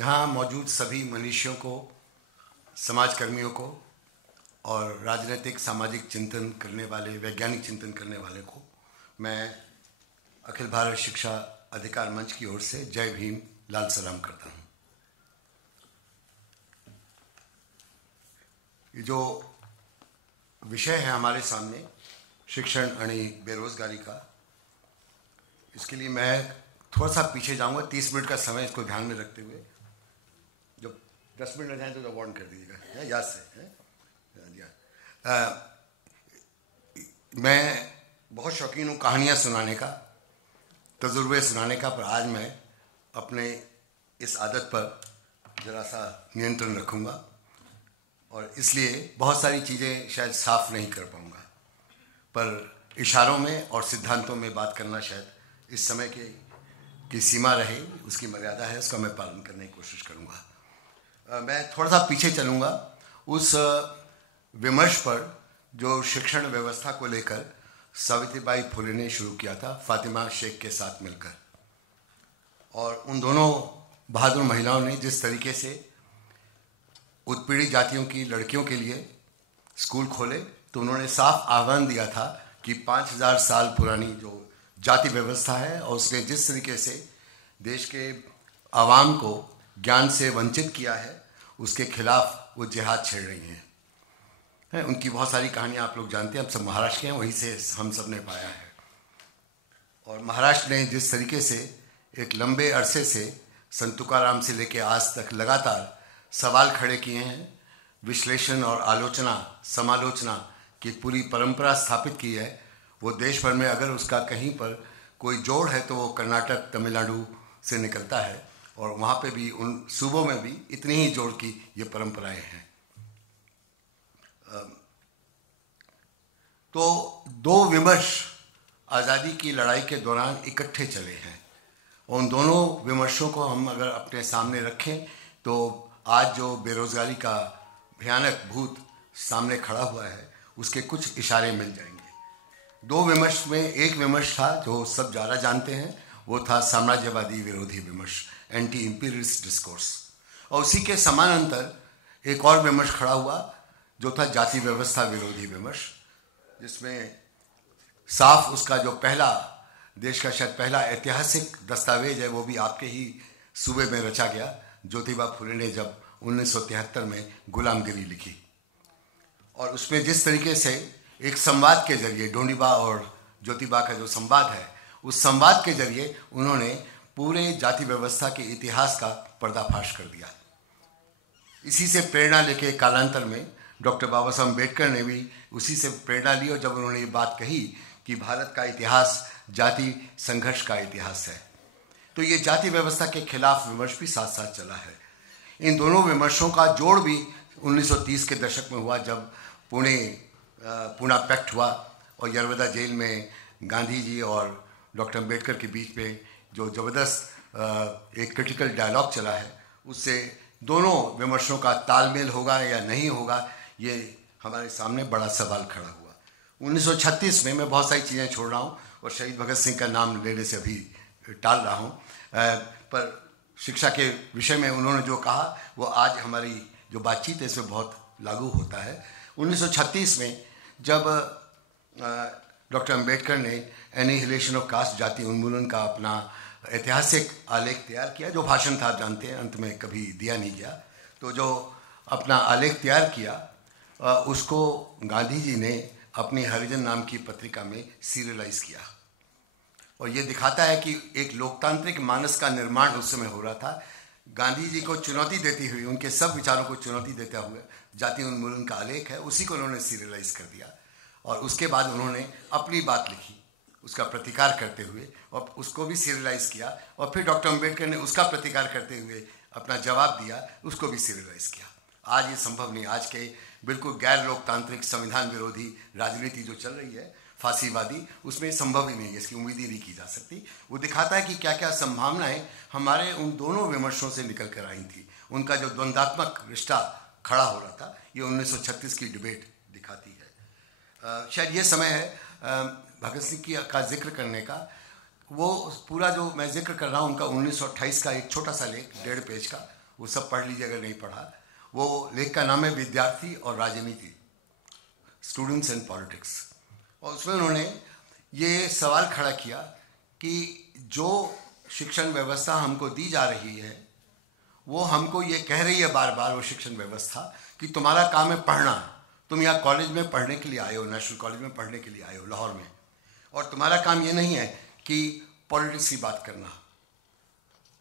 यहाँ मौजूद सभी मनीषियों को, समाजकर्मियों को और राजनीतिक सामाजिक चिंतन करने वाले, वैज्ञानिक चिंतन करने वाले को मैं अखिल भारत शिक्षा अधिकार मंच की ओर से जय भीम, लाल सलाम करता हूँ। ये जो विषय है हमारे सामने, शिक्षण आणि बेरोजगारी का, इसके लिए मैं थोड़ा सा पीछे जाऊंगा। 30 मिनट का समय इसको ध्यान में रखते हुए, जब 10 मिनट लग जाए तो वार्न कर दीजिएगा याद से। मैं बहुत शौकीन हूँ कहानियाँ सुनाने का, तजुर्बे सुनाने का, पर आज मैं अपने इस आदत पर ज़रा सा नियंत्रण रखूँगा और इसलिए बहुत सारी चीज़ें शायद साफ नहीं कर पाऊँगा, पर इशारों में और सिद्धांतों में बात करना शायद इस समय की सीमा रहे, उसकी मर्यादा है, उसका मैं पालन करने की कोशिश करूँगा। मैं थोड़ा सा पीछे चलूँगा उस विमर्श पर जो शिक्षण व्यवस्था को लेकर सावित्रीबाई फुले ने शुरू किया था फातिमा शेख के साथ मिलकर, और उन दोनों बहादुर महिलाओं ने जिस तरीके से उत्पीड़ित जातियों की लड़कियों के लिए स्कूल खोले, तो उन्होंने साफ आह्वान दिया था कि 5000 साल पुरानी जो जाति व्यवस्था है और उसने जिस तरीके से देश के आवाम को ज्ञान से वंचित किया है, उसके खिलाफ वो जिहाद छेड़ रही हैं। उनकी बहुत सारी कहानियाँ आप लोग जानते हैं, हम सब महाराष्ट्र के हैं, वहीं से हम सब ने पाया है। और महाराष्ट्र ने जिस तरीके से एक लंबे अरसे से संत तुकाराम से लेकर आज तक लगातार सवाल खड़े किए हैं, विश्लेषण और आलोचना समालोचना की पूरी परंपरा स्थापित की है, वो देश भर में अगर उसका कहीं पर कोई जोड़ है तो वो कर्नाटक, तमिलनाडु से निकलता है, और वहाँ पे भी उन सूबों में भी इतनी ही जोड़ की ये परंपराएं हैं। तो दो विमर्श आज़ादी की लड़ाई के दौरान इकट्ठे चले हैं, और उन दोनों विमर्शों को हम अगर अपने सामने रखें तो आज जो बेरोजगारी का भयानक भूत सामने खड़ा हुआ है उसके कुछ इशारे मिल जाएंगे। दो विमर्श में एक विमर्श था जो सब ज़्यादा जानते हैं, वो था साम्राज्यवादी विरोधी विमर्श, एंटी इंपीरियलिस्ट डिस्कोर्स, और उसी के समानांतर एक और विमर्श खड़ा हुआ जो था जाति व्यवस्था विरोधी विमर्श, जिसमें साफ उसका जो पहला देश का शायद पहला ऐतिहासिक दस्तावेज है वो भी आपके ही सूबे में रचा गया, ज्योतिबा फुले ने जब 1973 में गुलामगिरी लिखी, और उसमें जिस तरीके से एक संवाद के जरिए, डोंडीबा और ज्योतिबा का जो संवाद है, उस संवाद के जरिए उन्होंने पूरे जाति व्यवस्था के इतिहास का पर्दाफाश कर दिया। इसी से प्रेरणा लेके कालांतर में डॉक्टर बाबा साहब अम्बेडकर ने भी उसी से प्रेरणा ली, और जब उन्होंने ये बात कही कि भारत का इतिहास जाति संघर्ष का इतिहास है, तो ये जाति व्यवस्था के खिलाफ विमर्श भी साथ साथ चला है। इन दोनों विमर्शों का जोड़ भी 1930 के दशक में हुआ, जब पूना पैक्ट हुआ और यरवदा जेल में गांधी जी और डॉक्टर अम्बेडकर के बीच में जो ज़बरदस्त एक क्रिटिकल डायलॉग चला है, उससे दोनों विमर्शों का तालमेल होगा या नहीं होगा, ये हमारे सामने बड़ा सवाल खड़ा हुआ। 1936 में मैं बहुत सारी चीज़ें छोड़ रहा हूँ और शहीद भगत सिंह का नाम लेने से अभी टाल रहा हूँ, पर शिक्षा के विषय में उन्होंने जो कहा वो आज हमारी जो बातचीत है इसमें बहुत लागू होता है। 1936 में जब डॉक्टर अम्बेडकर ने एनिहिलेशन ऑफ कास्ट, जाति उन्मूलन का अपना ऐतिहासिक आलेख तैयार किया, जो भाषण था आप जानते हैं, अंत में कभी दिया नहीं गया, तो जो अपना आलेख तैयार किया उसको गांधी जी ने अपनी हरिजन नाम की पत्रिका में सीरियलाइज किया, और ये दिखाता है कि एक लोकतांत्रिक मानस का निर्माण उस समय हो रहा था। गांधी जी को चुनौती देती हुई, उनके सब विचारों को चुनौती देते हुए जाति उन्मूलन का आलेख है, उसी को उन्होंने सीरियलाइज कर दिया, और उसके बाद उन्होंने अपनी बात लिखी उसका प्रतिकार करते हुए, और उसको भी सीरियलाइज किया, और फिर डॉक्टर अम्बेडकर ने उसका प्रतिकार करते हुए अपना जवाब दिया, उसको भी सीरियलाइज किया। आज ये संभव नहीं, आज के बिल्कुल गैर लोकतांत्रिक संविधान विरोधी राजनीति जो चल रही है, फांसीवादी, उसमें संभव ही नहीं है, इसकी उम्मीद ही नहीं की जा सकती। वो दिखाता है कि क्या क्या संभावनाएं हमारे उन दोनों विमर्शों से निकल कर आई थी, उनका जो द्वंद्वात्मक रिश्ता खड़ा हो रहा था, ये 1936 की डिबेट दिखाती है। शायद ये समय है भगत सिंह का जिक्र करने का। वो पूरा जो मैं जिक्र कर रहा हूँ उनका 1928 का एक छोटा सा लेख 1.5 पेज का, वो सब पढ़ लीजिए अगर नहीं पढ़ा। वो लेख का नाम है विद्यार्थी और राजनीति, स्टूडेंट्स एंड पॉलिटिक्स। और उसमें उन्होंने ये सवाल खड़ा किया कि जो शिक्षण व्यवस्था हमको दी जा रही है वो हमको ये कह रही है बार बार, वो शिक्षण व्यवस्था, कि तुम्हारा काम है पढ़ना, तुम यहाँ कॉलेज में पढ़ने के लिए आए हो, नेशनल कॉलेज में पढ़ने के लिए आए हो लाहौर में, और तुम्हारा काम ये नहीं है कि पॉलिटिक्स की बात करना।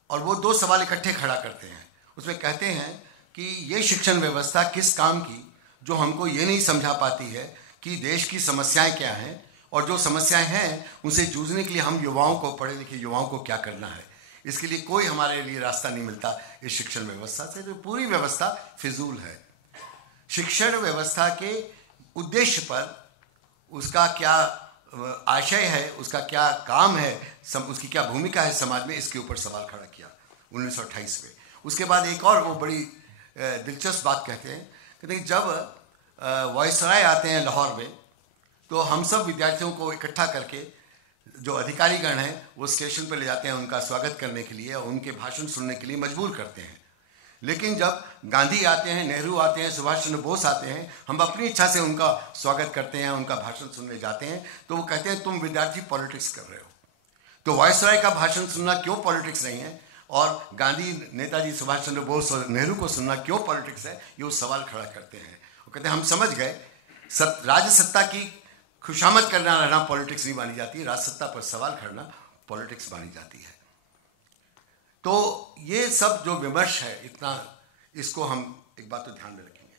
और वो दो सवाल इकट्ठे खड़ा करते हैं। उसमें कहते हैं कि ये शिक्षण व्यवस्था किस काम की, जो हमको ये नहीं समझा पाती है कि देश की समस्याएं क्या हैं, और जो समस्याएं हैं उनसे जूझने के लिए हम युवाओं को, पढ़े लिखे युवाओं को क्या करना है। इसके लिए कोई हमारे लिए रास्ता नहीं मिलता इस शिक्षण व्यवस्था से। तो पूरी व्यवस्था फिजूल है। शिक्षण व्यवस्था के उद्देश्य पर उसका क्या आशय है, उसका क्या काम है, उसकी क्या भूमिका है समाज में, इसके ऊपर सवाल खड़ा किया 1928 में। उसके बाद एक और वो बड़ी दिलचस्प बात कहते हैं, जब वायसराय आते हैं लाहौर में तो हम सब विद्यार्थियों को इकट्ठा करके जो अधिकारीगण हैं वो स्टेशन पर ले जाते हैं उनका स्वागत करने के लिए और उनके भाषण सुनने के लिए मजबूर करते हैं। लेकिन जब गांधी आते हैं, नेहरू आते हैं, सुभाष चंद्र बोस आते हैं, हम अपनी इच्छा से उनका स्वागत करते हैं, उनका भाषण सुनने जाते हैं, तो वो कहते हैं तुम विद्यार्थी पॉलिटिक्स कर रहे हो। तो वायसराय का भाषण सुनना क्यों पॉलिटिक्स नहीं है, और गांधी, नेताजी सुभाष चंद्र बोस और नेहरू को सुनना क्यों पॉलिटिक्स है, ये वो सवाल खड़ा करते हैं। वो कहते हैं हम समझ गए, राज्य सत्ता की खुशामद करना रहना पॉलिटिक्स नहीं मानी जाती, राज सत्ता पर सवाल खड़ा पॉलिटिक्स मानी जाती है। तो ये सब जो विमर्श है, इतना, इसको हम एक बात तो ध्यान में रखेंगे।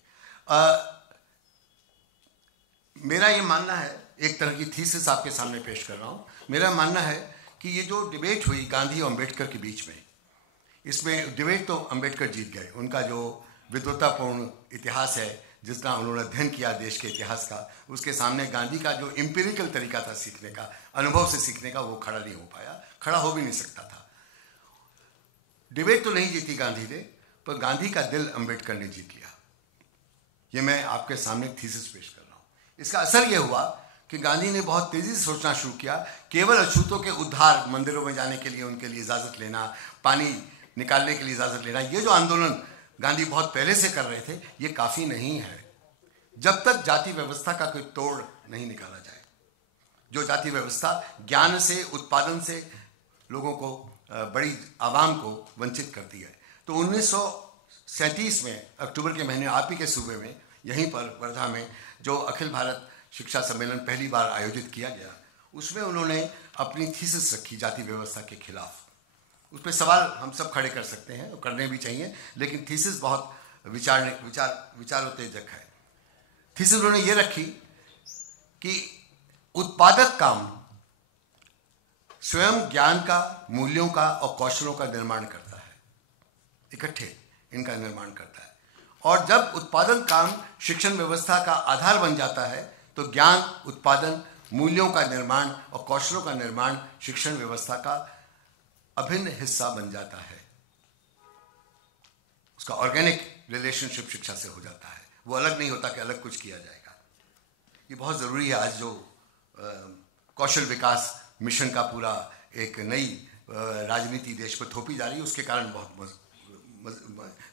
मेरा ये मानना है, एक तरह की थीसिस आपके सामने पेश कर रहा हूँ। मेरा मानना है कि ये जो डिबेट हुई गांधी और अम्बेडकर के बीच में, इसमें डिबेट तो अम्बेडकर जीत गए। उनका जो विद्वतापूर्ण इतिहास है, जितना उन्होंने अध्ययन किया देश के इतिहास का, उसके सामने गांधी का जो एम्पिरिकल तरीका था सीखने का, अनुभव से सीखने का, वो खड़ा नहीं हो पाया, खड़ा हो भी नहीं सकता था। डिबेट तो नहीं जीती गांधी ने, पर गांधी का दिल अम्बेडकर ने जीत लिया। ये मैं आपके सामने थीसिस पेश कर रहा हूँ। इसका असर ये हुआ कि गांधी ने बहुत तेजी से सोचना शुरू किया। केवल अछूतों के उद्धार, मंदिरों में जाने के लिए उनके लिए इजाज़त लेना, पानी निकालने के लिए इजाज़त लेना, ये जो आंदोलन गांधी बहुत पहले से कर रहे थे, ये काफ़ी नहीं है जब तक जाति व्यवस्था का कोई तोड़ नहीं निकाला जाए। जो जाति व्यवस्था ज्ञान से, उत्पादन से लोगों को, बड़ी आवाम को वंचित करती है। तो 1937 में अक्टूबर के महीने आप ही के सूबे में, यहीं पर वर्धा में, जो अखिल भारत शिक्षा सम्मेलन पहली बार आयोजित किया गया, उसमें उन्होंने अपनी थीसिस रखी जाति व्यवस्था के खिलाफ। उस पर सवाल हम सब खड़े कर सकते हैं और करने भी चाहिए, लेकिन थीसिस बहुत विचारोत्तेजक है। थीसिस उन्होंने ये रखी कि उत्पादक काम स्वयं ज्ञान का, मूल्यों का और कौशलों का निर्माण करता है, इकट्ठे इनका निर्माण करता है। और जब उत्पादन काम शिक्षण व्यवस्था का आधार बन जाता है, तो ज्ञान, उत्पादन, मूल्यों का निर्माण और कौशलों का निर्माण शिक्षण व्यवस्था का अभिन्न हिस्सा बन जाता है। उसका ऑर्गेनिक रिलेशनशिप शिक्षा से हो जाता है। वो अलग नहीं होता कि अलग कुछ किया जाएगा। ये बहुत ज़रूरी है। आज जो कौशल विकास मिशन का पूरा एक नई राजनीति देश पर थोपी जा रही है, उसके कारण बहुत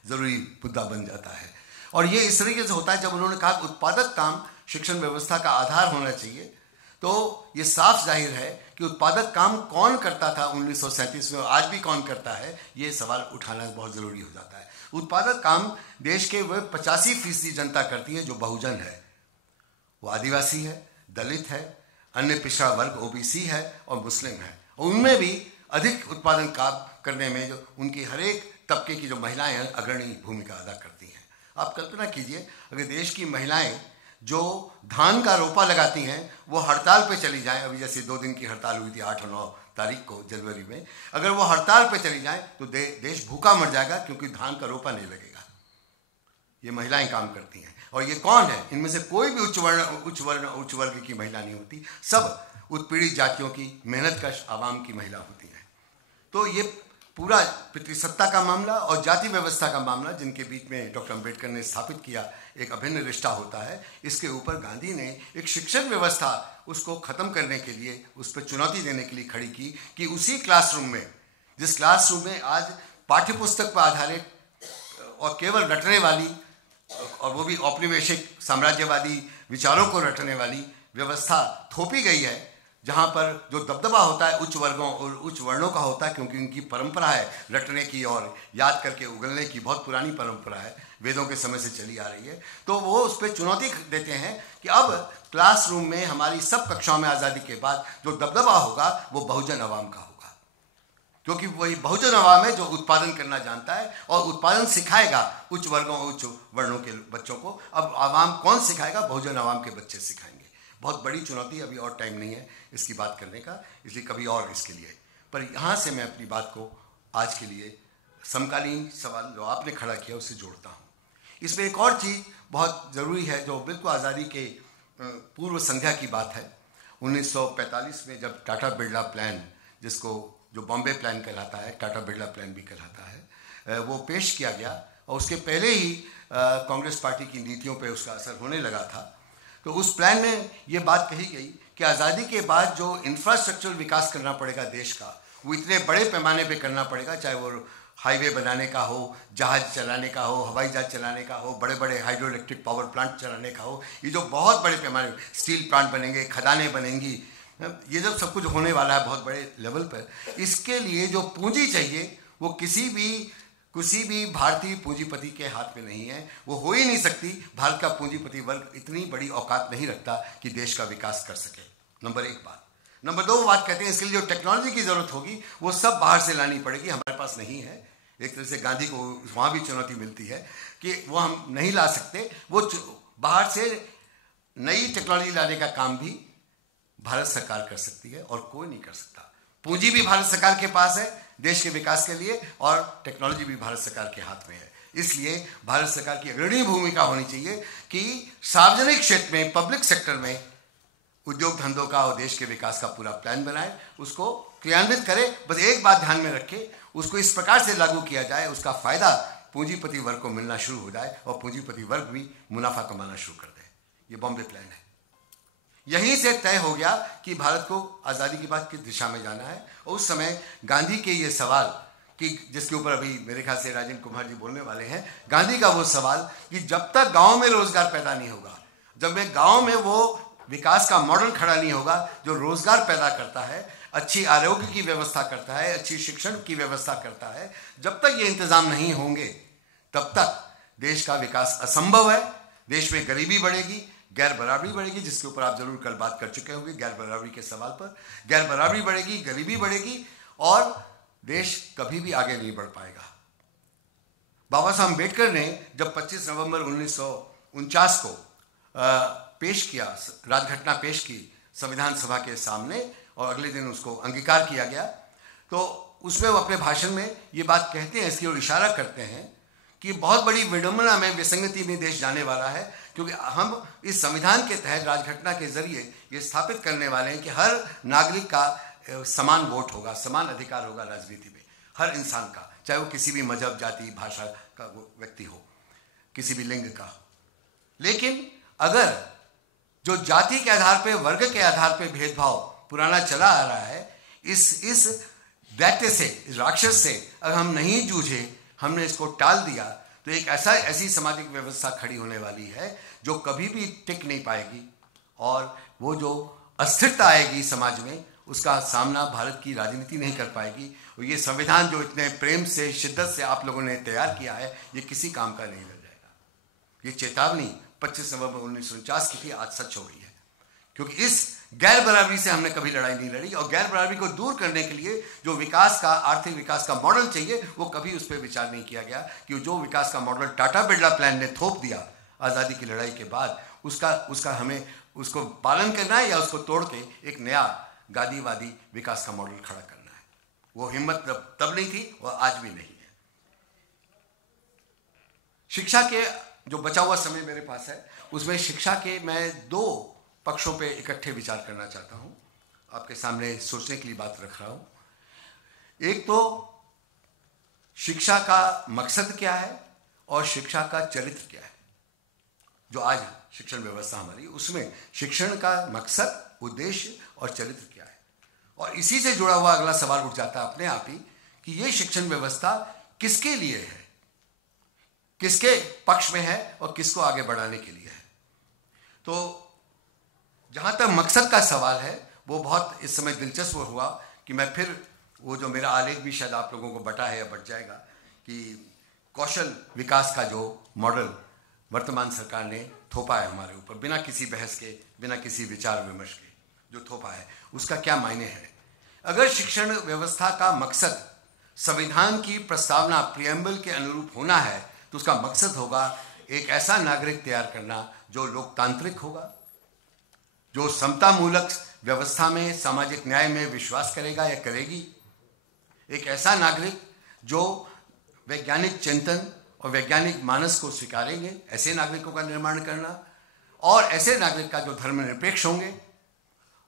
ज़रूरी मुद्दा बन जाता है। और ये इस तरीके से होता है, जब उन्होंने कहा उत्पादक काम शिक्षण व्यवस्था का आधार होना चाहिए, तो ये साफ जाहिर है कि उत्पादक काम कौन करता था 1937 में और आज भी कौन करता है, ये सवाल उठाना बहुत ज़रूरी हो जाता है। उत्पादक काम देश के वह 85% जनता करती है जो बहुजन है। वो आदिवासी है, दलित है, अन्य पिछड़ा वर्ग ओबीसी है और मुस्लिम है। और उनमें भी अधिक उत्पादन काम करने में जो उनकी हर एक तबके की जो महिलाएं हैं, अग्रणी भूमिका अदा करती हैं। आप कल्पना कीजिए, अगर देश की महिलाएं जो धान का रोपा लगाती हैं वो हड़ताल पे चली जाएं, अभी जैसे 2 दिन की हड़ताल हुई थी 8 और 9 तारीख को जनवरी में, अगर वो हड़ताल पे चली जाएं तो देश भूखा मर जाएगा, क्योंकि धान का रोपा नहीं लगेगा। ये महिलाएं काम करती हैं। और ये कौन है? इनमें से कोई भी उच्च वर्ग की महिला नहीं होती, सब उत्पीड़ित जातियों की मेहनतकश आवाम की महिला होती हैं। तो ये पूरा पितृसत्ता का मामला और जाति व्यवस्था का मामला, जिनके बीच में डॉक्टर अम्बेडकर ने स्थापित किया एक अभिन्न रिश्ता होता है, इसके ऊपर गांधी ने एक शिक्षण व्यवस्था उसको ख़त्म करने के लिए, उस पर चुनौती देने के लिए खड़ी की कि उसी क्लासरूम में, जिस क्लासरूम में आज पाठ्यपुस्तक पर आधारित और केवल रटने वाली, और वो भी औपनिवेशिक साम्राज्यवादी विचारों को रटने वाली व्यवस्था थोपी गई है, जहाँ पर जो दबदबा होता है उच्च वर्गों और उच्च वर्णों का होता है, क्योंकि उनकी परंपरा है रटने की और याद करके उगलने की, बहुत पुरानी परंपरा है, वेदों के समय से चली आ रही है। तो वो उस पर चुनौती देते हैं कि अब क्लासरूम में हमारी सब कक्षाओं में आज़ादी के बाद जो दबदबा होगा वो बहुजन अवाम का होगा, क्योंकि वही बहुजन अवाम है जो उत्पादन करना जानता है और उत्पादन सिखाएगा उच्च वर्गों और उच्च वर्णों के बच्चों को। अब आवाम कौन सिखाएगा? बहुजन अवाम के बच्चे सिखाएंगे। बहुत बड़ी चुनौती, अभी और टाइम नहीं है इसकी बात करने का, इसलिए कभी और इसके लिए। पर यहाँ से मैं अपनी बात को आज के लिए समकालीन सवाल जो आपने खड़ा किया उससे जोड़ता हूँ। इसमें एक और चीज़ बहुत ज़रूरी है जो बिल्कुल आज़ादी के पूर्व संध्या की बात है। 1945 में जब टाटा बिरला प्लान, जिसको जो बॉम्बे प्लान कहलाता है, टाटा बिरला प्लान भी कहलाता है, वो पेश किया गया और उसके पहले ही कांग्रेस पार्टी की नीतियों पर उसका असर होने लगा था। तो उस प्लान में ये बात कही गई कि आज़ादी के बाद जो इंफ्रास्ट्रक्चरल विकास करना पड़ेगा देश का, वो इतने बड़े पैमाने पे करना पड़ेगा, चाहे वो हाईवे बनाने का हो, जहाज चलाने का हो, हवाई जहाज चलाने का हो, बड़े बड़े हाइड्रो इलेक्ट्रिक पावर प्लांट चलाने का हो, ये जो बहुत बड़े पैमाने, स्टील प्लांट बनेंगे, खदानें बनेंगी, ये जब सब कुछ होने वाला है बहुत बड़े लेवल पर, इसके लिए जो पूंजी चाहिए वो किसी भी भारतीय पूंजीपति के हाथ में नहीं है। वो हो ही नहीं सकती। भारत का पूंजीपति वर्ग इतनी बड़ी औकात नहीं रखता कि देश का विकास कर सके। नंबर एक बात। नंबर दो बात कहते हैं इसके लिए जो टेक्नोलॉजी की ज़रूरत होगी वो सब बाहर से लानी पड़ेगी, हमारे पास नहीं है। एक तरह से गांधी को वहाँ भी चुनौती मिलती है कि वो हम नहीं ला सकते। वो बाहर से नई टेक्नोलॉजी लाने का काम भी भारत सरकार कर सकती है और कोई नहीं कर सकता। पूंजी भी भारत सरकार के पास है देश के विकास के लिए और टेक्नोलॉजी भी भारत सरकार के हाथ में है। इसलिए भारत सरकार की अग्रणी भूमिका होनी चाहिए कि सार्वजनिक क्षेत्र में, पब्लिक सेक्टर में उद्योग धंधों का और देश के विकास का पूरा प्लान बनाए, उसको क्रियान्वित करे। बस एक बात ध्यान में रखे, उसको इस प्रकार से लागू किया जाए उसका फायदा पूंजीपति वर्ग को मिलना शुरू हो जाए और पूंजीपति वर्ग भी मुनाफा कमाना शुरू कर दे। ये बॉम्बे प्लान है। यहीं से तय हो गया कि भारत को आज़ादी के बाद किस दिशा में जाना है। और उस समय गांधी के ये सवाल कि जिसके ऊपर अभी मेरे ख्याल से राजेंद्र कुमार जी बोलने वाले हैं, गांधी का वो सवाल कि जब तक गांव में रोजगार पैदा नहीं होगा, जब वे गांव में वो विकास का मॉडल खड़ा नहीं होगा जो रोजगार पैदा करता है, अच्छी आरोग्य की व्यवस्था करता है, अच्छी शिक्षण की व्यवस्था करता है, जब तक ये इंतजाम नहीं होंगे तब तक देश का विकास असंभव है। देश में गरीबी बढ़ेगी, गैर बराबरी बढ़ेगी, जिसके ऊपर आप जरूर कल बात कर चुके होंगे। गैर बराबरी के सवाल पर गैर बराबरी बढ़ेगी, गरीबी बढ़ेगी और देश कभी भी आगे नहीं बढ़ पाएगा। बाबा साहब अम्बेडकर ने जब 25 नवंबर 1949 को पेश किया, राजघटना पेश की संविधान सभा के सामने और अगले दिन उसको अंगीकार किया गया, तो उसमें वो अपने भाषण में ये बात कहते हैं, इसकी ओर इशारा करते हैं कि बहुत बड़ी विडंबना में, विसंगति में देश जाने वाला है, क्योंकि हम इस संविधान के तहत राजघटना के जरिए ये स्थापित करने वाले हैं कि हर नागरिक का समान वोट होगा, समान अधिकार होगा राजनीति में, हर इंसान का, चाहे वो किसी भी मजहब, जाति, भाषा का व्यक्ति हो, किसी भी लिंग का। लेकिन अगर जो जाति के आधार पे, वर्ग के आधार पे भेदभाव पुराना चला आ रहा है, इस दैत्य से, इस राक्षस से अगर हम नहीं जूझे, हमने इसको टाल दिया, तो एक ऐसी सामाजिक व्यवस्था खड़ी होने वाली है जो कभी भी टिक नहीं पाएगी और वो जो अस्थिरता आएगी समाज में, उसका सामना भारत की राजनीति नहीं कर पाएगी। और ये संविधान जो इतने प्रेम से, शिद्दत से आप लोगों ने तैयार किया है, ये किसी काम का नहीं रह जाएगा। ये चेतावनी 25 नवंबर 1949 की थी, आज सच हो गई है, क्योंकि इस गैर बराबरी से हमने कभी लड़ाई नहीं लड़ी और गैर बराबरी को दूर करने के लिए जो विकास का, आर्थिक विकास का मॉडल चाहिए, वो कभी उस पर विचार नहीं किया गया कि जो विकास का मॉडल टाटा बिरला प्लान ने थोप दिया आज़ादी की लड़ाई के बाद, उसका हमें उसको पालन करना है या उसको तोड़ के एक नया गांधीवादी विकास का मॉडल खड़ा करना है। वो हिम्मत तब नहीं थी और आज भी नहीं है। शिक्षा के जो बचा हुआ समय मेरे पास है, उसमें शिक्षा के मैं दो पक्षों पे इकट्ठे विचार करना चाहता हूं, आपके सामने सोचने के लिए बात रख रहा हूं। एक तो शिक्षा का मकसद क्या है और शिक्षा का चरित्र क्या है। जो आज शिक्षण व्यवस्था हमारी, उसमें शिक्षण का मकसद, उद्देश्य और चरित्र क्या है। और इसी से जुड़ा हुआ अगला सवाल उठ जाता है अपने आप ही कि ये शिक्षण व्यवस्था किसके लिए है। किसके पक्ष में है और किसको आगे बढ़ाने के लिए है। तो जहां तक मकसद का सवाल है वो बहुत इस समय दिलचस्प हुआ कि मैं फिर वो जो मेरा आलेख भी शायद आप लोगों को बटा है या बट जाएगा कि कौशल विकास का जो मॉडल वर्तमान सरकार ने थोपा है हमारे ऊपर, बिना किसी बहस के, बिना किसी विचार विमर्श के जो थोपा है, उसका क्या मायने है। अगर शिक्षण व्यवस्था का मकसद संविधान की प्रस्तावना प्रियम्बल के अनुरूप होना है तो उसका मकसद होगा एक ऐसा नागरिक तैयार करना जो लोकतांत्रिक होगा, जो समतामूलक व्यवस्था में सामाजिक न्याय में विश्वास करेगा या करेगी, एक ऐसा नागरिक जो वैज्ञानिक चिंतन और वैज्ञानिक मानस को स्वीकारेंगे, ऐसे नागरिकों का निर्माण करना, और ऐसे नागरिक का जो धर्मनिरपेक्ष होंगे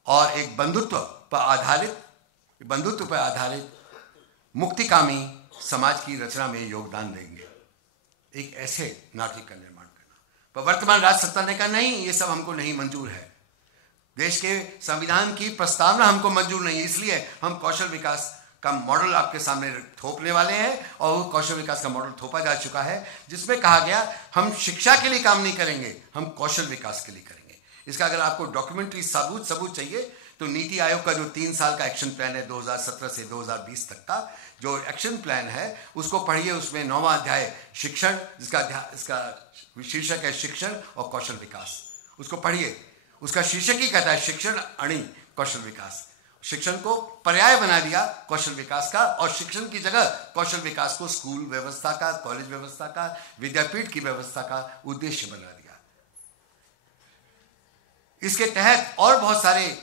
और एक बंधुत्व पर आधारित मुक्तिकामी समाज की रचना में योगदान देंगे। एक ऐसे नागरिक का निर्माण करना। पर वर्तमान राज सत्ता ने कहा नहीं, ये सब हमको नहीं मंजूर है, देश के संविधान की प्रस्तावना हमको मंजूर नहीं है, इसलिए हम कौशल विकास का मॉडल आपके सामने थोपने वाले हैं। और वो कौशल विकास का मॉडल थोपा जा चुका है जिसमें कहा गया हम शिक्षा के लिए काम नहीं करेंगे, हम कौशल विकास के लिए करेंगे। इसका अगर आपको डॉक्यूमेंट्री सबूत चाहिए तो नीति आयोग का जो 3 साल का एक्शन प्लान है 2017 से 2020 तक का जो एक्शन प्लान है उसको पढ़िए। उसमें 9वां अध्याय शिक्षण, इसका शीर्षक है शिक्षण और कौशल विकास, उसको पढ़िए। उसका शीर्षक ही कहता है शिक्षण अणि कौशल विकास। शिक्षण को पर्याय बना दिया कौशल विकास का, और शिक्षण की जगह कौशल विकास को स्कूल व्यवस्था का, कॉलेज व्यवस्था का, विद्यापीठ की व्यवस्था का उद्देश्य बना दिया। इसके तहत और बहुत सारे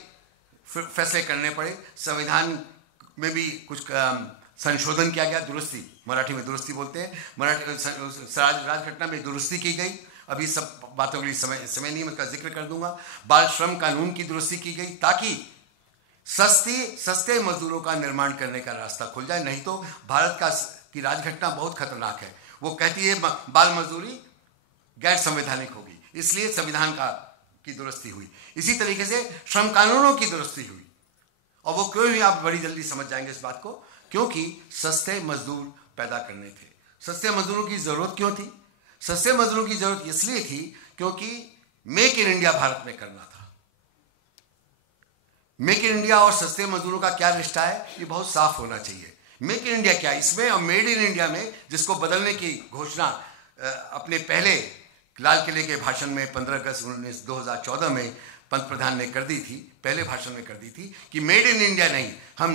फैसले करने पड़े। संविधान में भी कुछ संशोधन किया गया, दुरुस्ती, मराठी में दुरुस्ती बोलते हैं, राजघटना में दुरुस्ती की गई। अभी सब बातों के लिए समय नहीं, मैं इसका जिक्र कर दूंगा। बाल श्रम कानून की दुरुस्ती की गई ताकि सस्ते मजदूरों का निर्माण करने का रास्ता खुल जाए। नहीं तो भारत की राजघटना बहुत खतरनाक है, वो कहती है बाल मजदूरी गैर संवैधानिक होगी, इसलिए संविधान की दुरुस्ती हुई। इसी तरीके से श्रम कानूनों की दुरुस्ती हुई, और वो क्यों हुई आप बड़ी जल्दी समझ जाएंगे इस बात को, क्योंकि सस्ते मजदूर पैदा करने थे। सस्ते मजदूरों की जरूरत क्यों थी? सस्ते मजदूरों की जरूरत इसलिए थी क्योंकि मेक इन इंडिया भारत में करना था। मेक इन इंडिया और सस्ते मजदूरों का क्या रिश्ता है, ये बहुत साफ होना चाहिए। मेक इन इंडिया क्या है इसमें, और मेड इन इंडिया में, जिसको बदलने की घोषणा अपने पहले लाल किले के भाषण में 15 अगस्त 2014 में पंत प्रधान ने कर दी थी, पहले भाषण में कर दी थी कि मेड इन इंडिया नहीं, हम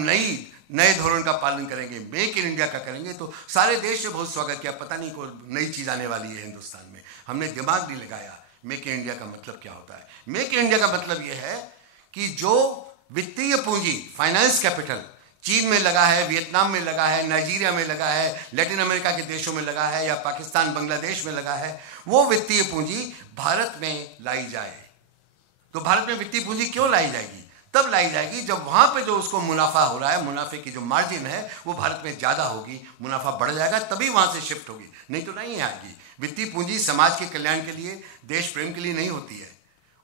नए धोरण का पालन करेंगे, मेक इन इंडिया का करेंगे। तो सारे देश ने बहुत स्वागत किया, पता नहीं कोई नई चीज आने वाली है हिंदुस्तान में। हमने दिमाग नहीं लगाया मेक इन इंडिया का मतलब क्या होता है। मेक इन इंडिया का मतलब यह है कि जो वित्तीय पूंजी, फाइनेंस कैपिटल चीन में लगा है, वियतनाम में लगा है, नाइजीरिया में लगा है, लैटिन अमेरिका के देशों में लगा है, या पाकिस्तान बांग्लादेश में लगा है, वो वित्तीय पूंजी भारत में लाई जाए। तो भारत में वित्तीय पूंजी क्यों लाई जाएगी? तब लाई जाएगी जब वहां पे जो उसको मुनाफा हो रहा है, मुनाफे की जो मार्जिन है वो भारत में ज्यादा होगी, मुनाफा बढ़ जाएगा, तभी वहां से शिफ्ट होगी, नहीं तो नहीं आएगी। वित्तीय पूंजी समाज के कल्याण के लिए, देश प्रेम के लिए नहीं होती है,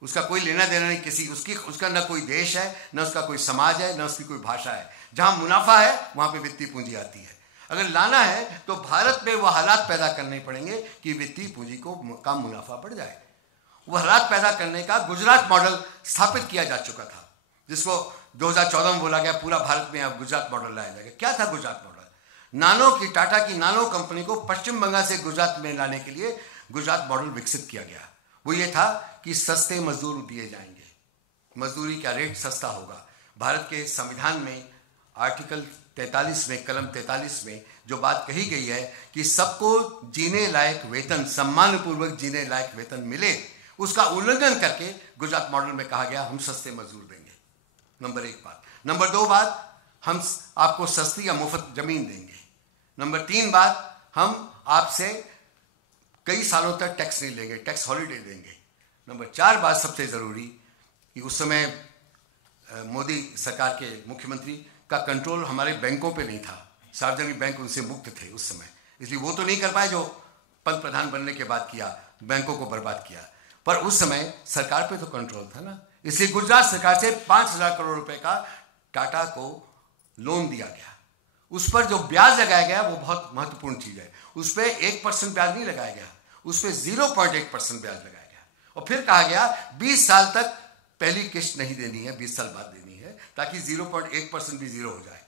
उसका कोई लेना देना नहीं, उसका न कोई देश है, न उसका कोई समाज है, न उसकी कोई भाषा है। जहां मुनाफा है वहां पे वित्तीय पूंजी आती है। अगर लाना है तो भारत में वह हालात पैदा करने पड़ेंगे कि वित्तीय पूंजी का मुनाफा बढ़ जाए। वह हालात पैदा करने का गुजरात मॉडल स्थापित किया जा चुका था, जिसको 2014 में बोला गया पूरा भारत में अब गुजरात मॉडल लाया जाएगा। क्या था गुजरात मॉडल? टाटा की नानो कंपनी को पश्चिम बंगाल से गुजरात में लाने के लिए गुजरात मॉडल विकसित किया गया। वो ये था कि सस्ते मजदूर दिए जाएंगे, मजदूरी का रेट सस्ता होगा। भारत के संविधान में आर्टिकल 43 में, कलम 43 में जो बात कही गई है कि सबको जीने लायक वेतन, सम्मानपूर्वक जीने लायक वेतन मिले, उसका उल्लंघन करके गुजरात मॉडल में कहा गया हम सस्ते मजदूर देंगे। नंबर 1 बात। नंबर 2 बात, हम आपको सस्ती या मुफ्त जमीन देंगे। नंबर 3 बात, हम आपसे कई सालों तक टैक्स नहीं लेंगे, टैक्स हॉलिडे देंगे। नंबर 4 बात सबसे जरूरी कि उस समय मोदी सरकार के मुख्यमंत्री का कंट्रोल हमारे बैंकों पे नहीं था, सार्वजनिक बैंक उनसे मुक्त थे उस समय, इसलिए वो तो नहीं कर पाए जो पंत प्रधान बनने के बाद किया, बैंकों को बर्बाद किया। पर उस समय सरकार पे तो कंट्रोल था ना, इसलिए गुजरात सरकार से 5,000 करोड़ रुपए का टाटा को लोन दिया गया। उस पर जो ब्याज लगाया गया वो बहुत महत्वपूर्ण चीज है। उस पर 1% ब्याज नहीं लगाया गया, उस पर 0.1% ब्याज लगाया गया और फिर कहा गया 20 साल तक पहली किस्त नहीं देनी है, 20 साल बाद देनी है, ताकि 0.1% भी जीरो हो जाए,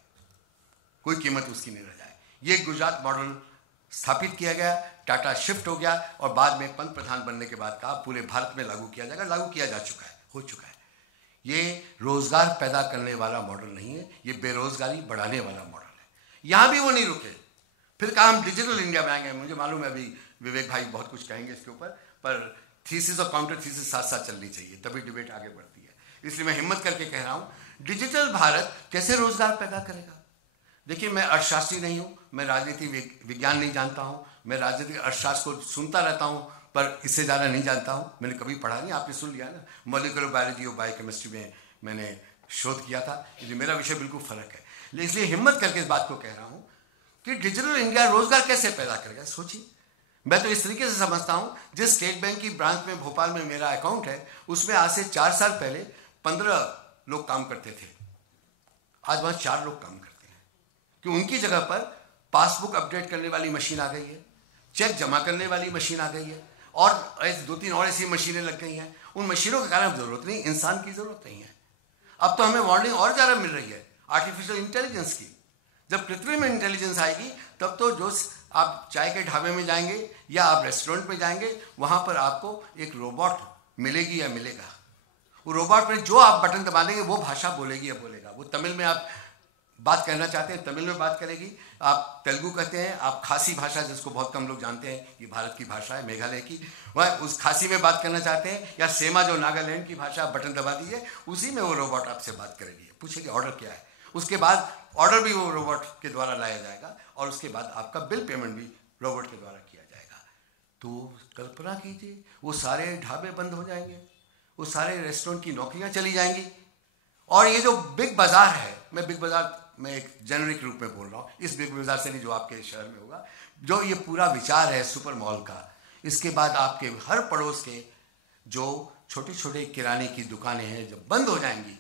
कोई कीमत उसकी नहीं रह जाए। ये गुजरात मॉडल स्थापित किया गया, टाटा शिफ्ट हो गया और बाद में पंत प्रधान बनने के बाद कहा पूरे भारत में लागू किया जाएगा। लागू किया जा चुका है, हो चुका है। ये रोजगार पैदा करने वाला मॉडल नहीं है, ये बेरोजगारी बढ़ाने वाला मॉडल है। यहां भी वो नहीं रुके, फिर कहा हम डिजिटल इंडिया में आएंगे। मुझे मालूम है अभी विवेक भाई बहुत कुछ कहेंगे इसके ऊपर, पर थीसिस और काउंटर थीसिस साथ साथ चलनी चाहिए, तभी डिबेट आगे बढ़ती है। इसलिए मैं हिम्मत करके कह रहा हूं, डिजिटल भारत कैसे रोजगार पैदा करेगा। देखिए, मैं अर्थशास्त्री नहीं हूं, मैं राजनीति विज्ञान नहीं जानता हूं, मैं राजनीतिक अर्थशास्त्र को सुनता रहता हूं, पर इससे ज़्यादा नहीं जानता हूं। मैंने कभी पढ़ा नहीं, आपने सुन लिया ना, मॉलिक्यूलर बायोलॉजी और बायोकेमिस्ट्री में मैंने शोध किया था, इसलिए मेरा विषय बिल्कुल फर्क है। इसलिए हिम्मत करके इस बात को कह रहा हूं कि डिजिटल इंडिया रोजगार कैसे पैदा करेगा। सोचिए, मैं तो इस तरीके से समझता हूं, जिस स्टेट बैंक की ब्रांच में भोपाल में मेरा अकाउंट है, उसमें आज से 4 साल पहले 15 लोग काम करते थे, आज वहां 4 लोग काम करते हैं, कि उनकी जगह पर पासबुक अपडेट करने वाली मशीन आ गई है, चेक जमा करने वाली मशीन आ गई है, और ऐसे 2-3 और ऐसी मशीनें लग गई हैं। उन मशीनों के कारण जरूरत नहीं, इंसान की जरूरत नहीं है। अब तो हमें वार्निंग और ज्यादा मिल रही है आर्टिफिशियल इंटेलिजेंस की। जब कृत्रिम इंटेलिजेंस आएगी, तब तो जो आप चाय के ढाबे में जाएंगे या आप रेस्टोरेंट में जाएंगे, वहां पर आपको एक रोबोट मिलेगी या मिलेगा। वो रोबोट में जो आप बटन दबा देंगे वो भाषा बोलेगी या बोलेगा। वो तमिल में आप बात करना चाहते हैं, तमिल में बात करेगी। आप तेलुगु कहते हैं, आप खासी भाषा, जिसको बहुत कम लोग जानते हैं, ये भारत की भाषा है, मेघालय की, वह उस खासी में बात करना चाहते हैं, या सेमा जो नागालैंड की भाषा, बटन दबा दीजिए, उसी में वो रोबोट आपसे बात करेगी, पूछेगी ऑर्डर क्या है। उसके बाद ऑर्डर भी वो रोबोट के द्वारा लाया जाएगा और उसके बाद आपका बिल पेमेंट भी रोबोट के द्वारा किया जाएगा। तो कल्पना कीजिए, वो सारे ढाबे बंद हो जाएंगे, वो सारे रेस्टोरेंट की नौकरियां चली जाएंगी। और ये जो बिग बाजार है, मैं बिग बाजार मैं एक जेनरिक रूप में बोल रहा हूँ, इस बिग बाजार से नहीं जो आपके शहर में होगा, जो ये पूरा विचार है सुपर मॉल का, इसके बाद आपके हर पड़ोस के जो छोटे छोटे किराने की दुकानें हैं जब बंद हो जाएंगी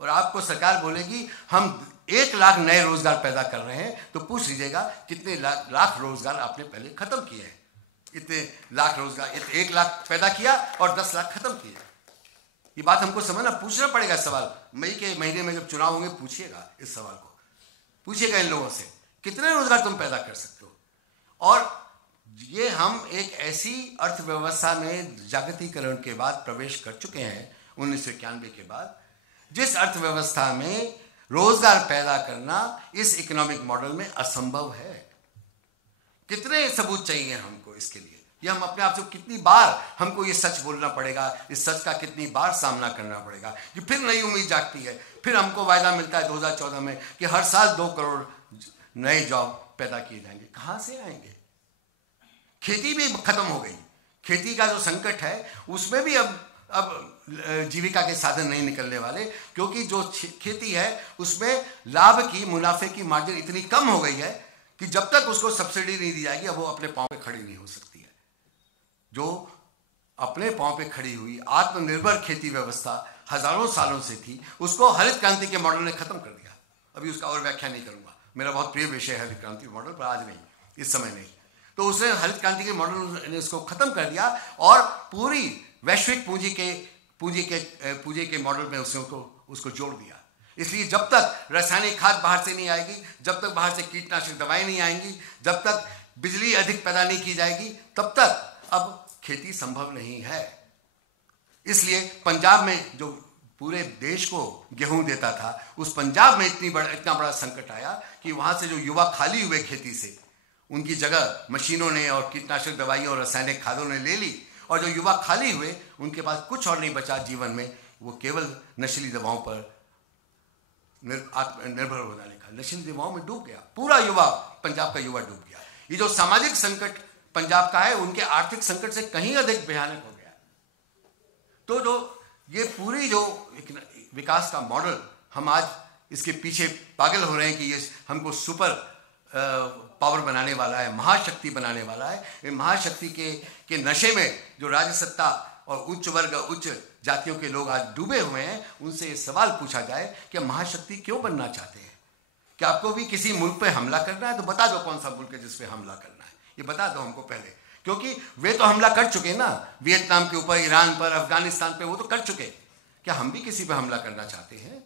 और आपको सरकार बोलेगी हम 1 लाख नए रोजगार पैदा कर रहे हैं, तो पूछ लीजिएगा कितने लाख रोजगार आपने पहले खत्म किए हैं। इतने लाख रोजगार, 1 लाख पैदा किया और 10 लाख खत्म किए। ये बात हमको समझना, पूछना पड़ेगा सवाल। मई के महीने में जब चुनाव होंगे, पूछिएगा इस सवाल को, पूछिएगा इन लोगों से, कितने रोजगार तुम पैदा कर सकते हो। और ये हम एक ऐसी अर्थव्यवस्था में जागतिकीकरण के बाद प्रवेश कर चुके हैं 1991 के बाद, जिस अर्थव्यवस्था में रोजगार पैदा करना इस इकोनॉमिक मॉडल में असंभव है। कितने सबूत चाहिए हमको इसके लिए, ये हम अपने आप से कितनी बार हमको ये सच बोलना पड़ेगा, इस सच का कितनी बार सामना करना पड़ेगा, कि फिर नई उम्मीद जागती है। फिर हमको वायदा मिलता है 2014 में कि हर साल 2 करोड़ नए जॉब पैदा किए जाएंगे। कहां से आएंगे? खेती भी खत्म हो गई, खेती का जो संकट है उसमें भी अब जीविका के साधन नहीं निकलने वाले, क्योंकि जो खेती है उसमें लाभ की, मुनाफे की मार्जिन इतनी कम हो गई है कि जब तक उसको सब्सिडी नहीं दी जाएगी वो अपने पांव पे खड़ी नहीं हो सकती है। जो अपने पांव पे खड़ी हुई आत्मनिर्भर खेती व्यवस्था हजारों सालों से थी, उसको हरित क्रांति के मॉडल ने खत्म कर दिया। अभी उसका और व्याख्या नहीं करूंगा, मेरा बहुत प्रिय विषय है हरित क्रांति मॉडल, पर आज नहीं, इस समय नहीं। तो उसने हरित क्रांति के मॉडल ने उसको खत्म कर दिया और पूरी वैश्विक पूंजी के मॉडल में उसको जोड़ दिया। इसलिए जब तक रासायनिक खाद बाहर से नहीं आएगी, जब तक बाहर से कीटनाशक दवाएं नहीं आएंगी, जब तक बिजली अधिक पैदा नहीं की जाएगी, तब तक अब खेती संभव नहीं है। इसलिए पंजाब में जो पूरे देश को गेहूं देता था, उस पंजाब में इतना बड़ा संकट आया कि वहां से जो युवा खाली हुए खेती से, उनकी जगह मशीनों ने और कीटनाशक दवाइयों और रासायनिक खादों ने ले ली, और जो युवा खाली हुए उनके पास कुछ और नहीं बचा जीवन में, वो केवल नशीली दवाओं पर निर्भर हो जाने का, नशीली दवाओं में डूब गया पूरा युवा, पंजाब का युवा डूब गया। ये जो सामाजिक संकट पंजाब का है, उनके आर्थिक संकट से कहीं अधिक भयानक हो गया। तो जो ये पूरी जो विकास का मॉडल, हम आज इसके पीछे पागल हो रहे हैं कि ये हमको सुपर पावर बनाने वाला है, महाशक्ति बनाने वाला है। महाशक्ति के नशे में जो राज्य सत्ता और उच्च वर्ग, उच्च जातियों के लोग आज डूबे हुए हैं, उनसे ये सवाल पूछा जाए कि महाशक्ति क्यों बनना चाहते हैं? क्या आपको भी किसी मुल्क पे हमला करना है? तो बता दो कौन सा मुल्क है जिस पे हमला करना है। ये बता दो हमको पहले, क्योंकि वे तो हमला कर चुके ना, वियतनाम के ऊपर, ईरान पर, अफगानिस्तान पे, वो तो कर चुके। क्या हम भी किसी पे हमला करना चाहते हैं?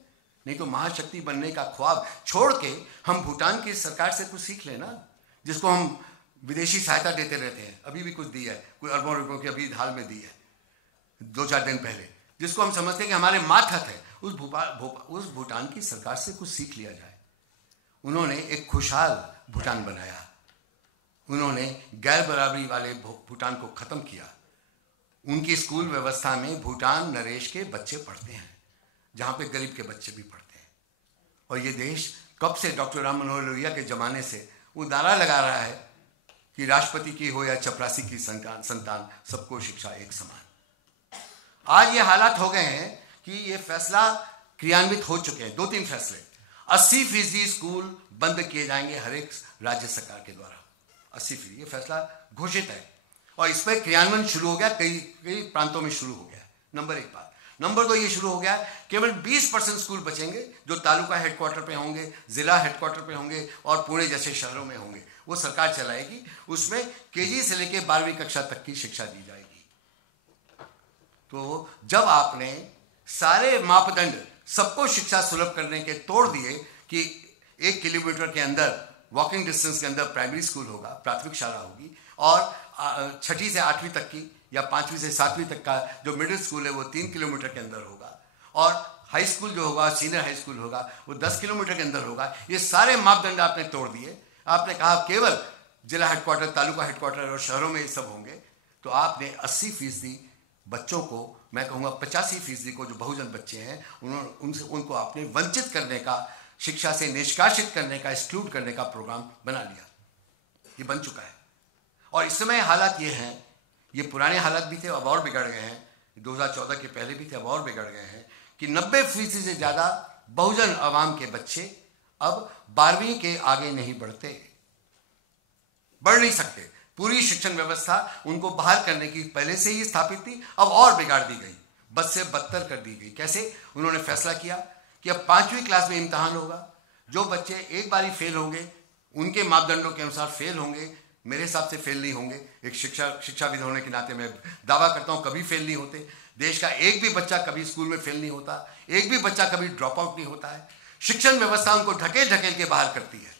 नहीं तो महाशक्ति बनने का ख्वाब छोड़ के हम भूटान की सरकार से कुछ सीख लेना, जिसको हम विदेशी सहायता देते रहते हैं, अभी भी कुछ दी है, कोई अरबों रुपयों की अभी हाल में दी है 2-4 दिन पहले, जिसको हम समझते हैं कि हमारे मातहत है। उस भूटान की सरकार से कुछ सीख लिया जाए। उन्होंने एक खुशहाल भूटान बनाया, उन्होंने गैर बराबरी वाले भूटान को खत्म किया। उनकी स्कूल व्यवस्था में भूटान नरेश के बच्चे पढ़ते हैं, जहाँ पे गरीब के बच्चे भी पढ़ते हैं। और ये देश कब से डॉक्टर राम मनोहर लोहिया के ज़माने से वो नारा लगा रहा है कि राष्ट्रपति की हो या चपरासी की संतान, सबको शिक्षा एक समान। आज ये हालात हो गए हैं कि ये फैसला क्रियान्वित हो चुके हैं, 2-3 फैसले। 80% स्कूल बंद किए जाएंगे हर एक राज्य सरकार के द्वारा, 80%, ये फैसला घोषित है और इस पर क्रियान्वयन शुरू हो गया, कई प्रांतों में शुरू हो गया। नंबर 1 बात। नंबर 2 ये शुरू हो गया, केवल 20% स्कूल बचेंगे जो तालुका हेडक्वार्टर पे होंगे, जिला हेडक्वार्टर पे होंगे और पुणे जैसे शहरों में होंगे, वो सरकार चलाएगी। उसमें केजी से लेकर 12वीं कक्षा तक की शिक्षा दी जाएगी। तो जब आपने सारे मापदंड सबको शिक्षा सुलभ करने के तोड़ दिए कि 1 किलोमीटर के अंदर, वॉकिंग डिस्टेंस के अंदर प्राइमरी स्कूल होगा, प्राथमिक शाला होगी, और 6ठी से 8वीं तक की या 5वीं से 7वीं तक का जो मिडिल स्कूल है वो 3 किलोमीटर के अंदर होगा, और हाई स्कूल जो होगा, सीनियर हाई स्कूल होगा, वो 10 किलोमीटर के अंदर होगा। ये सारे मापदंड आपने तोड़ दिए। आपने कहा केवल जिला हेडक्वार्टर, तालुका हेडक्वार्टर और शहरों में ये सब होंगे। तो आपने 80% बच्चों को, मैं कहूँगा 85% को, जो बहुजन बच्चे हैं, उनको आपने वंचित करने का, शिक्षा से निष्कासित करने का, एक्सक्लूड करने का प्रोग्राम बना लिया। ये बन चुका है। और इस समय हालात ये हैं, ये पुराने हालात भी थे, अब और बिगड़ गए हैं, 2014 के पहले भी थे, अब और बिगड़ गए हैं कि 90% से ज़्यादा बहुजन आवाम के बच्चे अब 12वीं के आगे नहीं बढ़ नहीं सकते। पूरी शिक्षण व्यवस्था उनको बाहर करने की पहले से ही स्थापित थी, अब और बिगाड़ दी गई, बद से बदतर कर दी गई। कैसे? उन्होंने फैसला किया कि अब 5वीं क्लास में इम्तहान होगा, जो बच्चे एक बारी फेल होंगे, उनके मापदंडों के अनुसार फेल होंगे, मेरे हिसाब से फेल नहीं होंगे। एक शिक्षाविद होने के नाते मैं दावा करता हूँ कभी फेल नहीं होते। देश का एक भी बच्चा कभी स्कूल में फेल नहीं होता, एक भी बच्चा कभी ड्रॉप आउट नहीं होता है। शिक्षण व्यवस्था उनको ढकेल के बाहर करती है।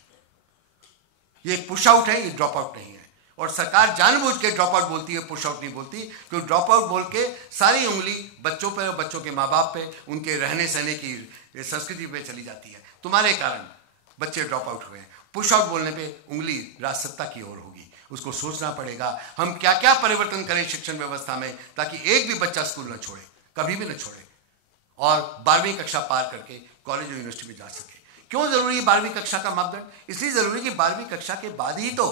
ये पुश आउट है, ये ड्रॉप आउट नहीं है। और सरकार जानबूझ के ड्रॉप आउट बोलती है, पुश आउट नहीं बोलती, क्योंकि ड्रॉप आउट बोल के सारी उंगली बच्चों पे और बच्चों के माँ बाप पे, उनके रहने सहने की संस्कृति पे चली जाती है। तुम्हारे कारण बच्चे ड्रॉप आउट हुए हैं। पुश आउट बोलने पे उंगली राजसत्ता की ओर होगी। उसको सोचना पड़ेगा हम क्या क्या परिवर्तन करें शिक्षण व्यवस्था में, ताकि एक भी बच्चा स्कूल न छोड़े, कभी भी न छोड़े, और 12वीं कक्षा पार करके कॉलेज और यूनिवर्सिटी में जा सके। क्यों जरूरी है 12वीं कक्षा का मापदंड? इसलिए जरूरी कि 12वीं कक्षा के बाद ही तो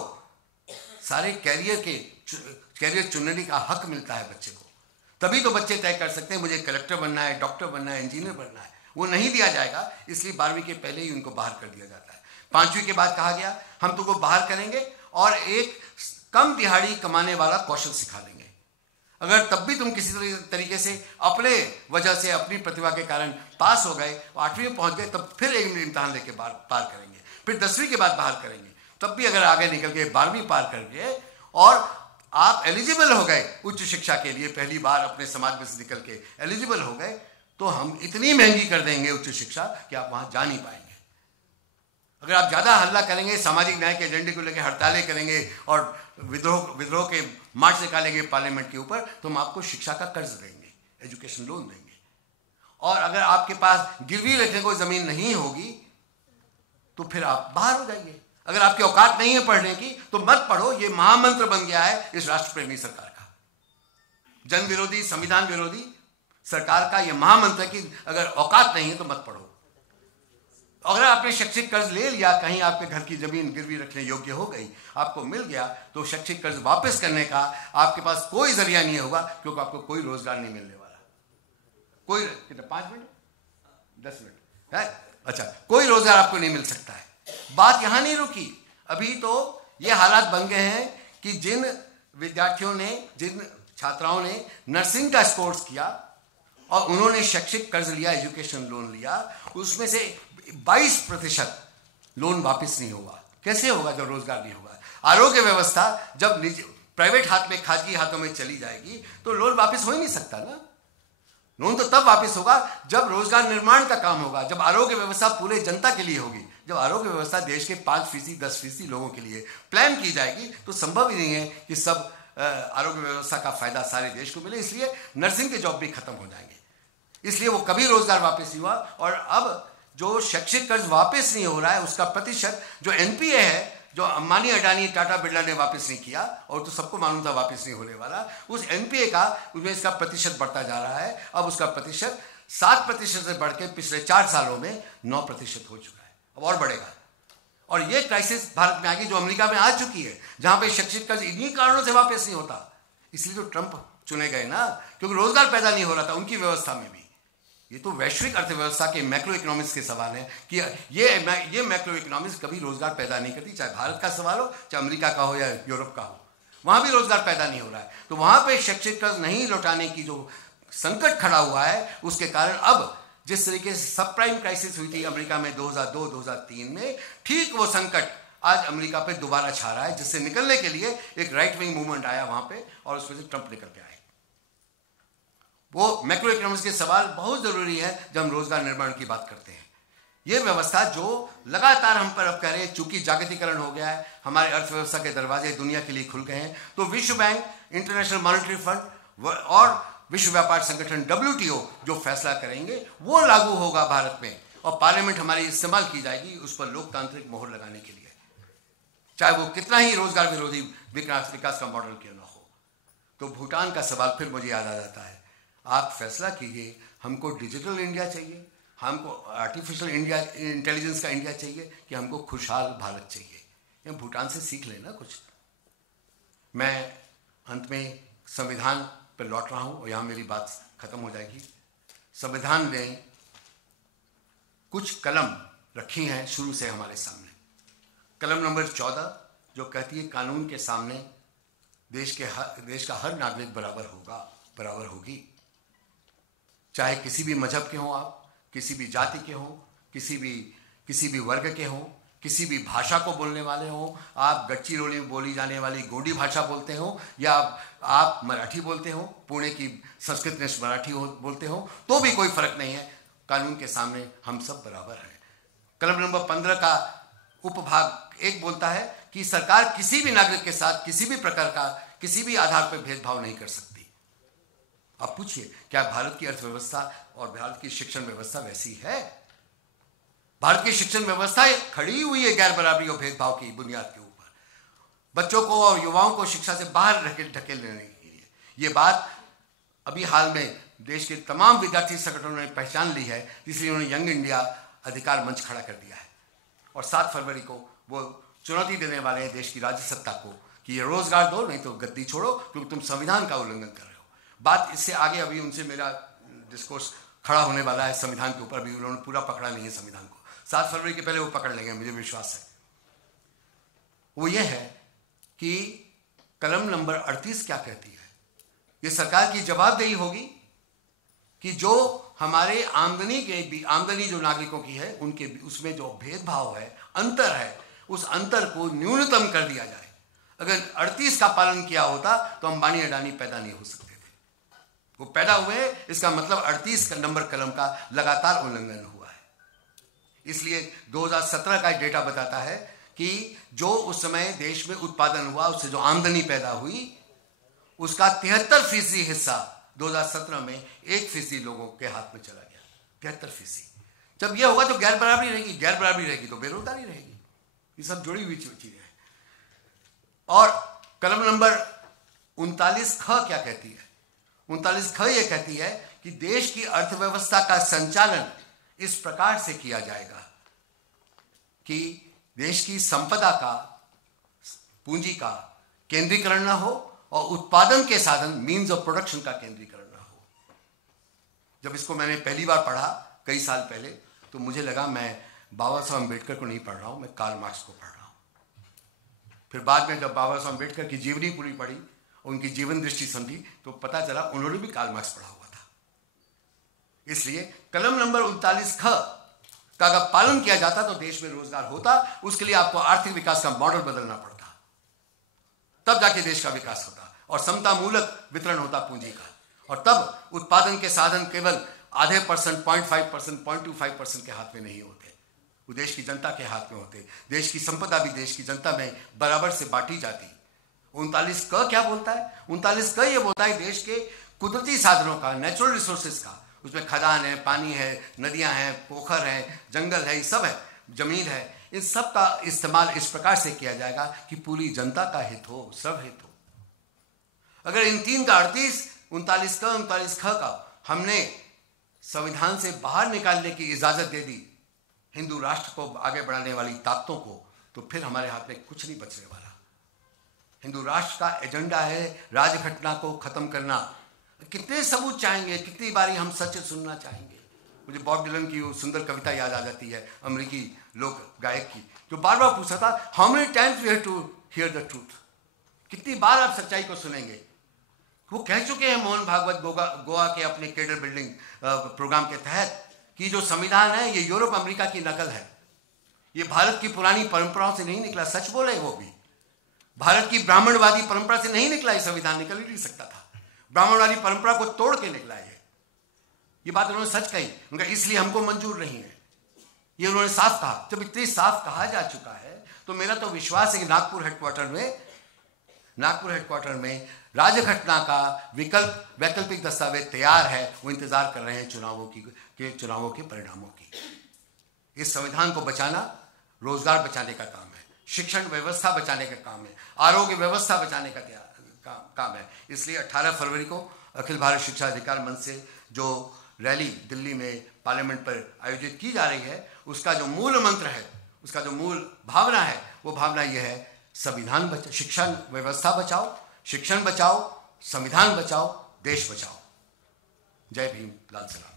सारे कैरियर चुनने का हक मिलता है बच्चे को। तभी तो बच्चे तय कर सकते हैं मुझे कलेक्टर बनना है, डॉक्टर बनना है, इंजीनियर बनना है। वो नहीं दिया जाएगा, इसलिए 12वीं के पहले ही उनको बाहर कर दिया जाता है। 5वीं के बाद कहा गया हम तुमको बाहर करेंगे और एक कम दिहाड़ी कमाने वाला कौशल सिखा देंगे। अगर तब भी तुम किसी तरीके से अपने वजह से, अपनी प्रतिभा के कारण पास हो गए, 8वीं में पहुंच गए, तब फिर एक इम्तहान लेके पार करेंगे, फिर 10वीं के बाद बाहर करेंगे। तब भी अगर आगे निकल के 12वीं पार कर गए और आप एलिजिबल हो गए उच्च शिक्षा के लिए, पहली बार अपने समाज में से निकल के एलिजिबल हो गए, तो हम इतनी महंगी कर देंगे उच्च शिक्षा कि आप वहां जा नहीं पाएंगे। अगर आप ज्यादा हल्ला करेंगे, सामाजिक न्याय के एजेंडे को लेकर हड़तालें करेंगे और विद्रोह के मार्च निकालेंगे पार्लियामेंट के ऊपर, तो हम आपको शिक्षा का कर्ज देंगे, एजुकेशन लोन देंगे। और अगर आपके पास गिरवी रखने को जमीन नहीं होगी तो फिर आप बाहर हो जाएंगे। अगर आपकी औकात नहीं है पढ़ने की तो मत पढ़ो। ये महामंत्र बन गया है इस राष्ट्र प्रेमी सरकार का, जन विरोधी, संविधान विरोधी सरकार का यह महामंत्र है कि अगर औकात नहीं है तो मत पढ़ो। अगर आपने शैक्षिक कर्ज ले लिया, कहीं आपके घर की जमीन गिरवी रखने योग्य हो गई, आपको मिल गया, तो शैक्षिक कर्ज वापस करने का आपके पास कोई जरिया नहीं होगा, क्योंकि आपको कोई रोजगार नहीं मिलने वाला। कोई कितना 5 मिनट 10 मिनट है, अच्छा, कोई रोजगार आपको नहीं मिल सकता है। बात यहां नहीं रुकी, अभी तो ये हालात बन गए हैं कि जिन विद्यार्थियों ने, जिन छात्राओं ने नर्सिंग का कोर्स किया और उन्होंने शैक्षिक कर्ज लिया, एजुकेशन लोन लिया, उसमें से 22% लोन वापस नहीं होगा। कैसे होगा जब रोजगार नहीं होगा? आरोग्य व्यवस्था जब प्राइवेट हाथ में, खासगी हाथों में चली जाएगी तो लोन वापस हो ही नहीं सकता ना। लोन तो तब वापस होगा जब रोजगार निर्माण का काम होगा, जब आरोग्य व्यवस्था पूरे जनता के लिए होगी। जब आरोग्य व्यवस्था देश के 5%, 10% लोगों के लिए प्लान की जाएगी तो संभव ही नहीं है कि सब आरोग्य व्यवस्था का फायदा सारे देश को मिले। इसलिए नर्सिंग के जॉब भी खत्म हो जाएंगे, इसलिए वो कभी रोजगार वापस नहीं हुआ। और अब जो शैक्षिक कर्ज वापस नहीं हो रहा है उसका प्रतिशत, जो एनपीए है, जो अंबानी, अडानी, टाटा, बिरला ने वापस नहीं किया और तो सबको मालूम था वापस नहीं होने वाला, उस एनपीए का, उसमें इसका प्रतिशत बढ़ता जा रहा है। अब उसका प्रतिशत 7% से बढ़ के पिछले 4 सालों में 9% हो चुका है, अब और बढ़ेगा। और ये क्राइसिस भारत में आ गई जो अमेरिका में आ चुकी है, जहां पे शैक्षिक कर्ज इन्हीं कारणों से वापस नहीं होता। इसलिए तो ट्रंप चुने गए ना, क्योंकि रोजगार पैदा नहीं हो रहा था उनकी व्यवस्था में भी। ये तो वैश्विक अर्थव्यवस्था के मैक्रो इकोनॉमिक्स के सवाल है कि ये मैक्रो इकोनॉमिक्स कभी रोजगार पैदा नहीं करती, चाहे भारत का सवाल हो, चाहे अमेरिका का हो या यूरोप का हो, वहां भी रोजगार पैदा नहीं हो रहा है। तो वहां पे शैक्षिक कर्ज नहीं लौटाने की जो संकट खड़ा हुआ है, उसके कारण अब जिस तरीके से सब प्राइम क्राइसिस हुई थी अमेरिका में 2002-2003 में, ठीक वो संकट आज अमेरिका पे दोबारा छा रहा है, जिससे निकलने के लिए एक राइट विंग मूवमेंट आया वहां पे और उसमें से ट्रंप निकल के आए। वो मैक्रो इकोनॉमिक्स के सवाल बहुत जरूरी है जब हम रोजगार निर्माण की बात करते हैं। ये व्यवस्था जो लगातार हम पर अब कह रहे हैं, चूंकि जागतिकीकरण हो गया है, हमारे अर्थव्यवस्था के दरवाजे दुनिया के लिए खुल गए हैं, तो विश्व बैंक, इंटरनेशनल मॉनेटरी फंड और विश्व व्यापार संगठन WTO जो फैसला करेंगे वो लागू होगा भारत में, और पार्लियामेंट हमारी इस्तेमाल की जाएगी उस पर लोकतांत्रिक मोहर लगाने के लिए, चाहे वो कितना ही रोजगार विरोधी विकास का मॉडल क्यों ना हो। तो भूटान का सवाल फिर मुझे याद आ जाता है। आप फैसला कीजिए, हमको डिजिटल इंडिया चाहिए, हमको आर्टिफिशियल इंडिया, इंटेलिजेंस का इंडिया चाहिए, कि हमको खुशहाल भारत चाहिए। ये भूटान से सीख लेना कुछ। मैं अंत में संविधान पर लौट रहा हूं और यहां मेरी बात खत्म हो जाएगी। संविधान ने कुछ कलम रखी हैं शुरू से हमारे सामने। कलम नंबर 14 जो कहती है कानून के सामने देश का हर नागरिक बराबर होगा, बराबर होगी, चाहे किसी भी मजहब के हों आप, किसी भी जाति के हों, किसी भी वर्ग के हों, किसी भी भाषा को बोलने वाले हों, आप गढ़चिरौली में बोली जाने वाली गोंडी भाषा बोलते हो या आप मराठी बोलते हो, पुणे की संस्कृत में मराठी बोलते हो, तो भी कोई फर्क नहीं है, कानून के सामने हम सब बराबर हैं। कलम नंबर 15 का उपभाग 1 बोलता है कि सरकार किसी भी नागरिक के साथ किसी भी प्रकार का, किसी भी आधार पर भेदभाव नहीं कर सकती। आप पूछिए, क्या भारत की अर्थव्यवस्था और भारत की शिक्षण व्यवस्था वैसी है? भारत की शिक्षण व्यवस्था खड़ी हुई है गैर बराबरी और भेदभाव की बुनियाद के ऊपर, बच्चों को और युवाओं को शिक्षा से बाहर ढकेल लेने के लिए। ये बात अभी हाल में देश के तमाम विद्यार्थी संगठनों ने पहचान ली है, इसलिए उन्होंने यंग इंडिया अधिकार मंच खड़ा कर दिया है और 7 फरवरी को वो चुनौती देने वाले हैं देश की राज्य सत्ता को कि ये रोजगार दो, नहीं तो गद्दी छोड़ो, क्योंकि तुम संविधान का उल्लंघन कर रहे हो। बात इससे आगे अभी उनसे मेरा डिस्कोर्स खड़ा होने वाला है संविधान के ऊपर, भी उन्होंने पूरा पकड़ा नहीं है संविधान को। 7 फरवरी के पहले वो पकड़ लेंगे, मुझे विश्वास है। वो ये है कि कलम नंबर 38 क्या कहती है। ये सरकार की जवाबदेही होगी कि जो हमारे आमदनी जो नागरिकों की है उनके उसमें जो भेदभाव है, अंतर है, उस अंतर को न्यूनतम कर दिया जाए। अगर 38 का पालन किया होता तो अंबानी अडानी पैदा नहीं हो सकते थे। वो पैदा हुए, इसका मतलब 38 नंबर कलम का लगातार उल्लंघन हुआ है। इसलिए 2017 का डेटा बताता है कि जो उस समय देश में उत्पादन हुआ, उससे जो आमदनी पैदा हुई, उसका 73% हिस्सा 2017 में 1% लोगों के हाथ में चला गया। 73%। जब यह होगा तो गैर बराबरी रहेगी, गैर बराबरी रहेगी तो बेरोजगारी रहेगी। ये सब जुड़ी हुई चीजें हैं। और कलम नंबर 39 ख क्या कहती है? 39 ख यह कहती है कि देश की अर्थव्यवस्था का संचालन इस प्रकार से किया जाएगा कि देश की संपदा का, पूंजी का केंद्रीकरण ना हो और उत्पादन के साधन, मीन्स ऑफ प्रोडक्शन का केंद्रीकरण ना हो। जब इसको मैंने पहली बार पढ़ा कई साल पहले, तो मुझे लगा मैं बाबा साहब अम्बेडकर को नहीं पढ़ रहा हूं, मैं कार्ल मार्क्स को पढ़ रहा हूं। फिर बाद में जब बाबा साहब अम्बेडकर की जीवनी पूरी पढ़ी, उनकी जीवन दृष्टि समझी, तो पता चला उन्होंने भी कार्ल मार्क्स पढ़ा हुआ था। इसलिए कलम नंबर 39 ख का अगर पालन किया जाता तो देश में रोजगार होता। उसके लिए आपको आर्थिक विकास का मॉडल बदलना पड़ता। तब जाके देश का विकास होता और समता मूलक वितरण होता पूंजी का, और तब उत्पादन के साधन केवल आधे %, 0.5%, 0.25% के हाथ में नहीं होते, वो देश की जनता के हाथ में होते। देश की संपदा भी देश की जनता में बराबर से बांटी जाती। 39 क क्या बोलता है? 39 क ये बोलता है देश के कुदरती साधनों का, नेचुरल रिसोर्सेज का, उसमें खदान है, पानी है, नदियां हैं, पोखर है, जंगल है, ये सब है, जमीन है, इन सब का इस्तेमाल इस प्रकार से किया जाएगा कि पूरी जनता का हित हो, सब हित हो। अगर इन 3 का 38, 39 क, 39 ख का हमने संविधान से बाहर निकालने की इजाजत दे दी हिंदू राष्ट्र को आगे बढ़ाने वाली ताकतों को, तो फिर हमारे हाथ में कुछ नहीं बचने वाला। हिंदू राष्ट्र का एजेंडा है राजघटना को खत्म करना। कितने सबूत चाहेंगे, कितनी बारी हम सच सुनना चाहेंगे? मुझे बॉब डिलन की वो सुंदर कविता याद आ जाती है, अमेरिकी लोक गायक की, जो बार बार पूछा था, how many times we have to hear the truth? कितनी बार आप सच्चाई को सुनेंगे? वो कह चुके हैं मोहन भागवत गोवा के अपने केडर बिल्डिंग प्रोग्राम के तहत कि जो संविधान है ये यूरोप अमेरिका की नकल है, ये भारत की पुरानी परंपराओं से नहीं निकला। सच बोले वो भी, भारत की ब्राह्मणवादी परंपरा से नहीं निकला, ये संविधान निकल ही नहीं सकता था, ब्राह्मणवादी परंपरा को तोड़ के निकला ये बात उन्होंने सच कही। उनका इसलिए हमको मंजूर नहीं है, ये उन्होंने साफ कहा। जब इतनी साफ कहा जा चुका है तो मेरा तो विश्वास है कि नागपुर हेडक्वार्टर में राजघटना का वैकल्पिक दस्तावेज तैयार है, वो इंतजार कर रहे हैं चुनावों के परिणामों की। इस संविधान को बचाना रोजगार बचाने का काम है, शिक्षण व्यवस्था बचाने का काम है, आरोग्य व्यवस्था बचाने का काम है। इसलिए 18 फरवरी को अखिल भारत शिक्षा अधिकार मंच से जो रैली दिल्ली में पार्लियामेंट पर आयोजित की जा रही है, उसका जो मूल मंत्र है, उसका जो मूल भावना है, वो भावना यह है, संविधान बचाओ, शिक्षा व्यवस्था बचाओ, शिक्षण बचाओ, संविधान बचाओ, देश बचाओ। जय भीम, लाल सलाम।